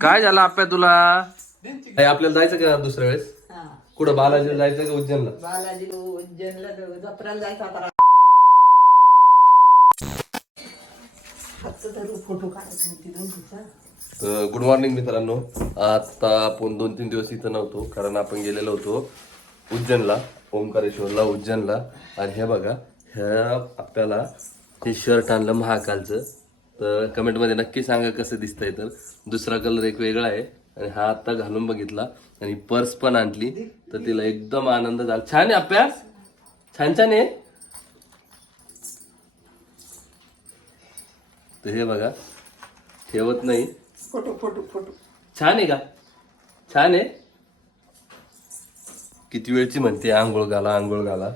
काय झालं आपल्या तुला? ढेंचिकडी आपल्याला जायचं का दुसऱ्या वेळेस? हा. कुठं बालाजीला जायचं का उज्जैनला? बालाजी उज्जैनला जत्राला जायचा आता. हातचं धरून फोटो काढायचा तिथून तुझा तर गुड मॉर्निंग मित्रांनो. आता आपण दोन तीन दिवस इथं नव्हतो कारण आपण गेलेलो होतो उज्जैनला ओंकारेश्वरला उज्जैनला. आणि हे बघा ह्या आपल्याला हे शर्ट आणलं महाकालचं. तर कमेंटमध्ये नक्की सांगा कसं दिसतंय तर. दुसरा कलर एक वेगळा आहे आणि हा आता घालून बघितला आणि पर्स पण आणली. तर तिला एकदम आनंद झाला. छान आहे अभ्यास छान छान आहे. तर हे बघा. ठेवत नाही. Photo photo photo. छान आहे का? छान आहे. किती वेळची म्हणते आंघोळ घाला आंघोळ घाला.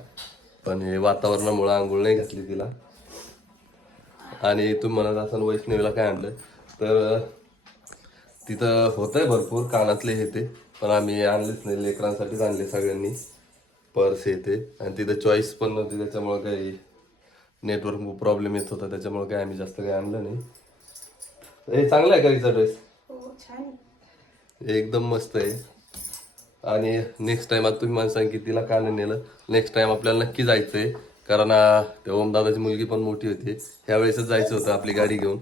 पण हे वातावरणामुळे आंघोळ नाही घातली तिला. आणि तुम्ही म्हणत असाल वैष्णवीला काय आणलं तर तिथं होतंय भरपूर कानातले हे ते पण आम्ही आणलेच नाही लेकरांसाठीच आणले सगळ्यांनी. पर्स हे ते आणि तिथं चॉईस पण नव्हती त्याच्यामुळे काही नेटवर्क प्रॉब्लेम येत होता त्याच्यामुळे काही आम्ही जास्त काही आणलं नाही. हे चांगला आहे का तिचा ड्रेस एकदम मस्त आहे. आणि नेक्स्ट टाइम आता तुम्ही मला सांग की तिला का नाही नेलं? नेक्स्ट टाइम आपल्याला नक्की जायचं आहे कारण ते त्या मुलगी पण मोठी होती. ह्यावेळेसच जायचं होतं आपली गाडी घेऊन.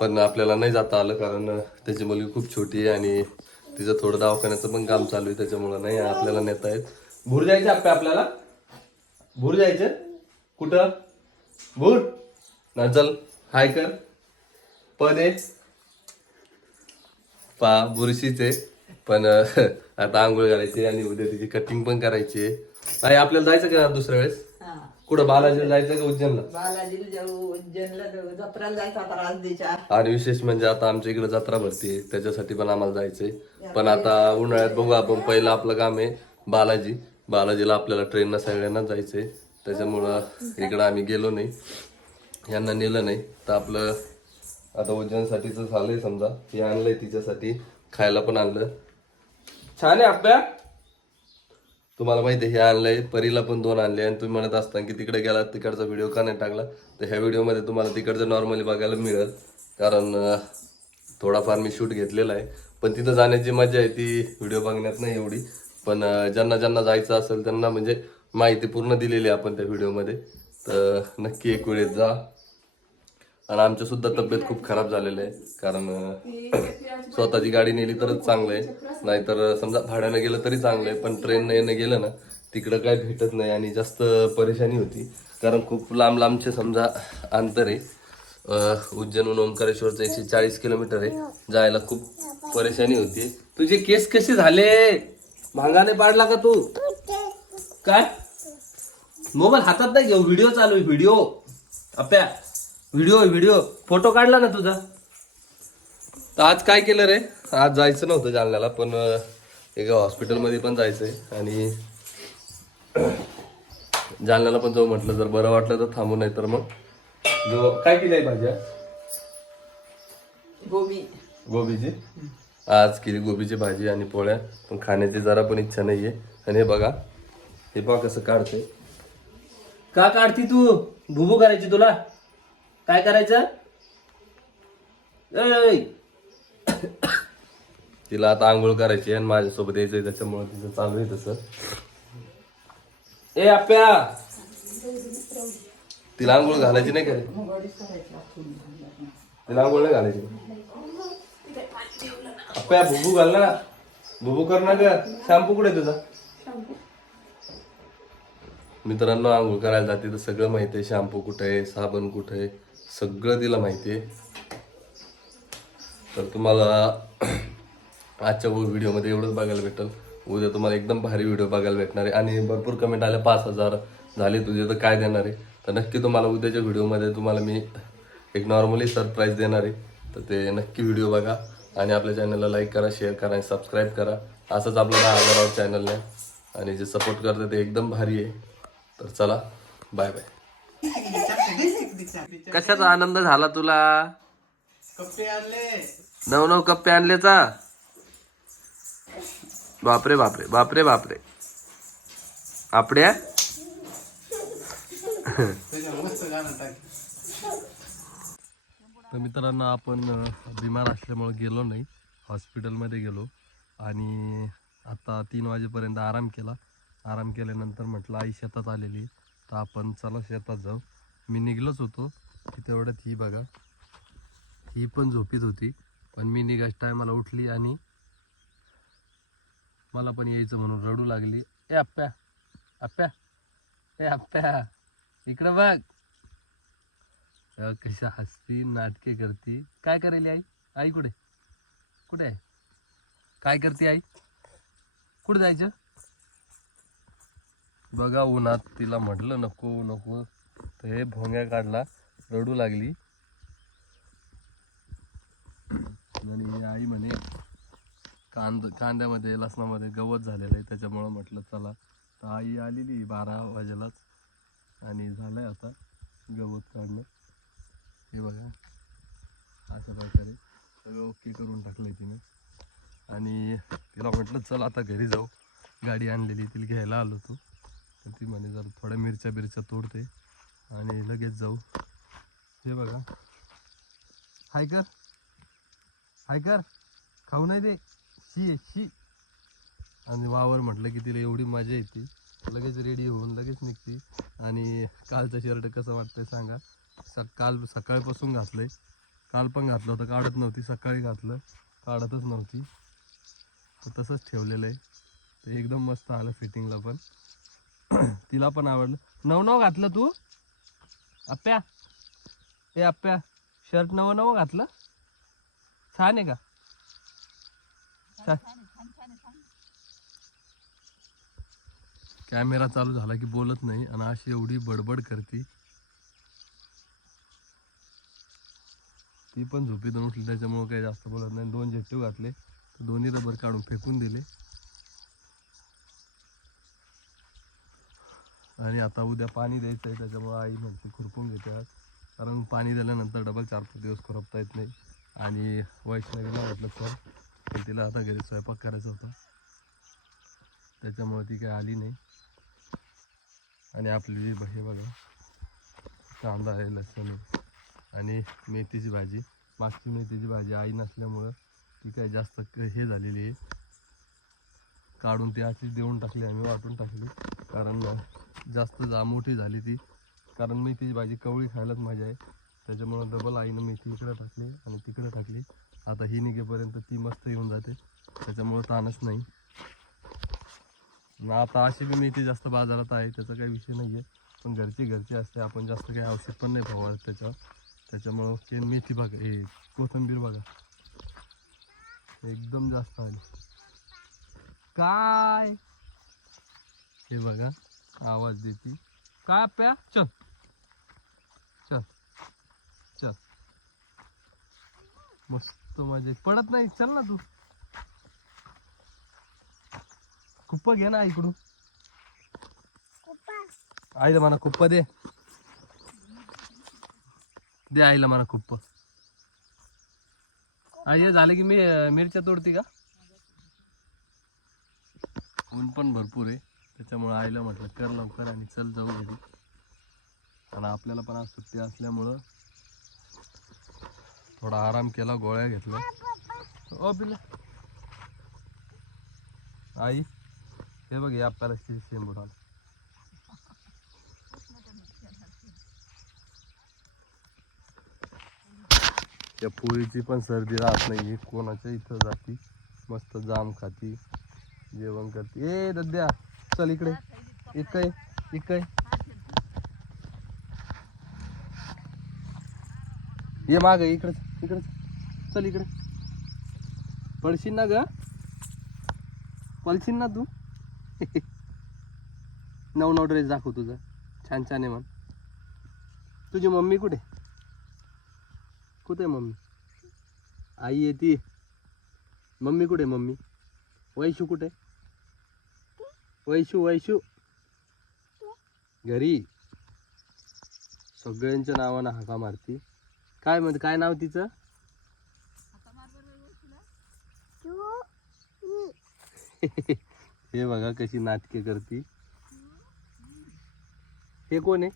पण आपल्याला नाही जाता आलं कारण त्याची मुलगी खूप छोटी आहे आणि तिचं थोडं दवाखान्याचं पण काम चालू आहे. त्याच्यामुळं नाही आपल्याला नेता येत. भूर जायचं आपल्या आपल्याला? भूर जायचं? कुठं? भूर? ना चल हाय कर. पण आहे पा बुरशीच. आहे पण आता आंघोळ घालायची आणि उद्या तिची कटिंग पण करायची आहे. आई आपल्याला जायचं का दुसऱ्या वेळेस? हा. कुठं बालाजीला जायचं का उज्जैनला? बालाजीला जाऊ उज्जैनला जाऊ. जत्राला जायचा आता राजदेच्या आणि विशेष म्हणजे आता आमच्या इकडे जत्रा भरती त्याच्यासाठी पण आम्हाला जायचंय. पण आता उन्हाळ्यात बघू आपण पहिलं आपलं काम आहे बालाजी. बालाजीला आपल्याला ट्रेननं सगळ्यांना जायचंय. त्याच्यामुळं इकडं आम्ही गेलो नाही. यांना नेलं नाही. तर आपलं आता उज्जैनसाठीच झालंय समजा. हे आणलंय तिच्यासाठी. खायला पण आणलं. छान आहे अभ्या तुम्हाला माहिती आहे हे आणलंय परीला पण दोन आणले आणि तुम्ही म्हणत असता की तिकडे गेला तिकडचा व्हिडिओ का नाही टाकला? तर ह्या व्हिडिओमध्ये तुम्हाला तिकडचं नॉर्मली बघायला मिळेल. कारण थोडाफार मी शूट घेतलेला आहे. पण तिथं जाण्याची मजा आहे ती व्हिडिओ बघण्यात नाही एवढी. पण ज्यांना ज्यांना जायचं असेल त्यांना म्हणजे माहिती पूर्ण दिलेली आहे आपण त्या व्हिडिओमध्ये तर नक्की एक वेळेस जा. आणि आमच्या सुद्धा तब्येत खूप खराब झालेली आहे. कारण स्वतःची गाडी नेली तरच चांगलं आहे. नाहीतर समजा भाड्यानं गेलं तरी चांगलं आहे पण ट्रेननं येणं गेलं ना तिकडं काय भेटत नाही आणि जास्त परेशानी होती. कारण खूप लांब लांबचे समजा अंतर आहे. उज्जैनहून ओंकारेश्वरचं एकशे चाळीस किलोमीटर आहे. जायला खूप परेशानी होती. तुझे केस कसे झाले? भांगाने पाडला का तू? काय? मोबाईल हातात नाही घेऊ व्हिडिओ चालू आहे video. Appya. Video video. Photo काढला ना तुझा? तर आज काय केलं रे? आज जायचं नव्हतं जालन्याला पण एका हॉस्पिटलमध्ये पण जायचंय आणि जालन्याला पण जाऊ म्हटलं जर बरं वाटलं तर थांबू नाही तर मग. जो काय केली आहे भाज्या? गोबी. गोबीची? आज केली गोबीची भाजी आणि पोळ्या पण खाण्याची जरा पण इच्छा नाहीये. आणि हे बघा हे बघा कसं काढते का काढती तू? भुबू करायची तुला? काय करायचं! तिला आता आंघोळ करायची आणि माझ्यासोबत यायचंय त्याच्यामुळे तिचं चालू आहे तसं. ए आप्या! तिला आंघोळ घालायची नाही का? तिला आंघोळ नाही घालायची? अप्पा भुबू घाल ना. भुबू कर ना शॅम्पू कुठे तुझा? मित्रांनो आंघोळ करायला जाते तर सगळं माहिती आहे. शॅम्पू कुठे आहे? साबण कुठे आहे? सगळं तिला माहिती आहे. तर तुम्हाला आजच्या व्हिडिओमध्ये एवढंच बघायला भेटेल. उद्या तुम्हाला एकदम भारी व्हिडिओ बघायला भेटणार आहे आणि भरपूर कमेंट आल्या पाच हजार झाले तुझे तर काय देणार आहे? तर नक्की तुम्हाला उद्याच्या व्हिडिओमध्ये तुम्हाला मी एक नॉर्मली सरप्राईज देणार आहे. तर ते नक्की व्हिडिओ बघा आणि आपल्या चॅनलला लाईक करा शेअर करा आणि सबस्क्राईब करा. असंच आपलं दहा हजारावर चॅनल आहे. आणि जे सपोर्ट करते ते एकदम भारी आहे. तर चला बाय बाय कशाचा आनंद झाला तुला? कप्पे आणले. नऊ नऊ कप्पे आणलेचा? बापरे बापरे बापरे बापरे. आपड्या तर मित्रांनो आपण बिमार असल्यामुळे गेलो नाही. हॉस्पिटलमध्ये गेलो. आणि आता तीन वाजेपर्यंत आराम केला. आराम केल्यानंतर म्हटलं आई शेतात आलेली तर आपण चला शेतात जाऊ. मी निघलोच होतो. की तेवढ्यात ही बघा. ही पण झोपीत होती. पण मी निघायच टायमाला उठली आणि मला पण यायचं म्हणून रडू लागली. ए आप्या आप्या ए आप्या इकडं बघ. कशा हसती नाटके करती. काय करेल आई? आई कुठे? कुठे आहे? काय करते आई? कुठे जायचं? बघा उन्हात तिला म्हटलं नको नको. तर हे भोंग्या काढला रडू लागली. आणि आई म्हणे कांद कांद्यामध्ये लसणामध्ये गवत झालेलं आहे त्याच्यामुळं म्हटलं चला. तर आई आलेली बारा वाजेलाच. आणि झालं आहे आता गवत काढणं. हे बघा. अशा प्रकारे सगळं ओके करून टाकलं आहे तिनं. आणि तिला म्हटलं चल आता घरी जाऊ. गाडी आणलेली तिला घ्यायला आलो तू तर ती म्हणे जर थोड्या मिरच्या बिरच्या तोडते. आणि लगेच जाऊ. हे बघा. हाय कर. हाय कर. खाऊ नाही दे. शी शी. आणि वावर म्हटलं की तिला एवढी मजा येते. लगेच रेडी होऊन लगेच निघते. आणि कालचं शर्ट कसं वाटतंय सांगा. स काल सकाळपासून घातलंय. काल पण घातलं होतं. काढत नव्हती. सकाळी घातलं. काढतच नव्हती. तर तसंच ठेवलेलं आहे. ते एकदम मस्त आलं फिटिंगला पण. तिला पण आवडलं. नव नव घातलं तू? आप्या ए आप्या शर्ट नवं नवं घातलं. छान आहे का? कॅमेरा चालू झाला की बोलत नाही आणि अशी एवढी बडबड करती. ती पण झोपीतून उठली त्याच्यामुळे काही जास्त बोलत नाही. दोन झेट्टू घातले दोन्ही रबर काढून फेकून दिले. आणि आता उद्या पाणी द्यायचं आहे त्याच्यामुळे आई म्हणते खुरपून घेते आज. कारण पाणी दिल्यानंतर डबल चार पाच दिवस खुरपता येत नाही. आणि वैष्णवीला म्हटलं सर पण तिला आता घरी स्वयंपाक करायचा होता. त्याच्यामुळे ती काही आली नाही. आणि आपली जी हे बघा कांदा आहे लसूण आणि मेथीची भाजी. मागची मेथीची भाजी आई नसल्यामुळं ती काय जास्त हे झालेली आहे. काढून ती अशीच देऊन टाकली आम्ही वाटून टाकली. कारण जास्त जा मोठी झाली ती. कारण मेथीची भाजी कवळी खायलाच मजा आहे. त्याच्यामुळं डबल आईनं मेथी इकडं टाकली आणि तिकडं टाकली. आता ही निघेपर्यंत ती मस्त येऊन जाते. त्याच्यामुळं ताणच नाही. आता अशी बी मेथी जास्त बाजारात आहे त्याचा काही विषय नाही आहे पण घरची घरची असते आपण जास्त काही औषध पण नाही फवारत त्याच्यावर. त्याच्यामुळं ते मेथी बघा हे कोथिंबीर बघा. एकदम जास्त आली. काय? हे बघा. आवाज देते काय प्या? चल. चल. चल. मस्त मजे पडत नाही. चल ना तू. कुप्पा घे ना इकडून. आईला म्हणा कुप्पा दे. दे आईला म्हणा कुप्प. आई हे झालं की मी मिरच्या तोडते का? ऊन पण भरपूर आहे. त्याच्यामुळं आईला म्हटलं कर लवकर आणि चल जाऊ घरी. आणि आपल्याला पण आज सुट्टी असल्यामुळं थोडा आराम केला गोळ्या घेतल्या. ओ पिले आई हे बघ या आपल्याला शेंबूर आला त्या पोळीची पण सर्दी राहत नाही कोणाच्या इथं जाती? मस्त जाम खाती जेवण करते. ए दद्या. चल इकडे. इकडे इकडे ये माग इकडे इकडे चल इकडे. पळशील ना ग? पळशील ना तू? नऊ नऊ ड्रेस दाखव तुझा. छान छान आहे मग तुझी मम्मी कुठे? कुठे आहे मम्मी? आई येते. मम्मी कुठे आहे मम्मी? वैशू कुठे? वैशू वैशू. घरी? सगळ्यांच्या नावानं हाका मारती. काय म्हणते काय नाव तिचं? हे बघा कशी नाटके करती. हे कोण आहे?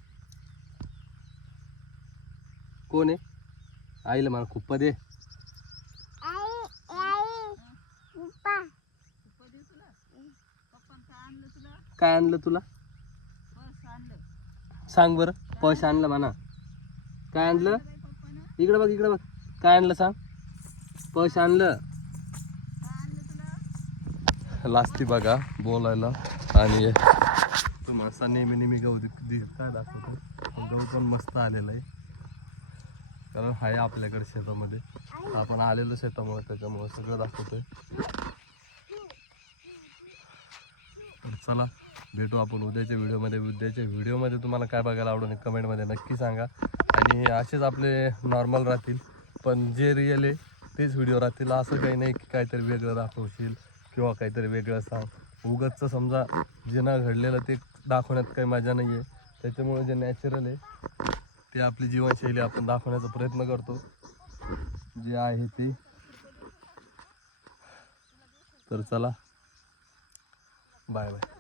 कोण आहे? आईला मला खूप दे काय आणलं तुला? सांग बरं. पैसे आणलं म्हणा. काय आणलं? इकडं बघ इकडं बघ. काय आणलं सांग? पैसे आणलं. लास्टी बघा बोलायला. आणि तुम्हाला नेहमी नेहमी गहू काय दाखवतो? गहू पण मस्त आलेला आहे. कारण आहे आपल्याकडे शेतामध्ये. आपण आलेलो शेतामुळे त्याच्यामुळे सगळं दाखवतोय तर चला भेटू आपण उद्याच्या व्हिडिओमध्ये. उद्याच्या व्हिडिओमध्ये तुम्हाला काय बघायला आवडेल कमेंटमध्ये नक्की सांगा. आणि हे असेच आपले नॉर्मल राहतील पण जे रिअल आहे तेच व्हिडिओ राहतील. असं काही नाही की काहीतरी वेगळं दाखवशील किंवा काहीतरी वेगळं सांग. उगतचं समजा जे ना घडलेलं ते दाखवण्यात काही मजा नाही आहे त्याच्यामुळे जे नॅचरल आहे ते आपली जीवनशैली आपण दाखवण्याचा प्रयत्न करतो. जे आहे ते. तर चला बाय बाय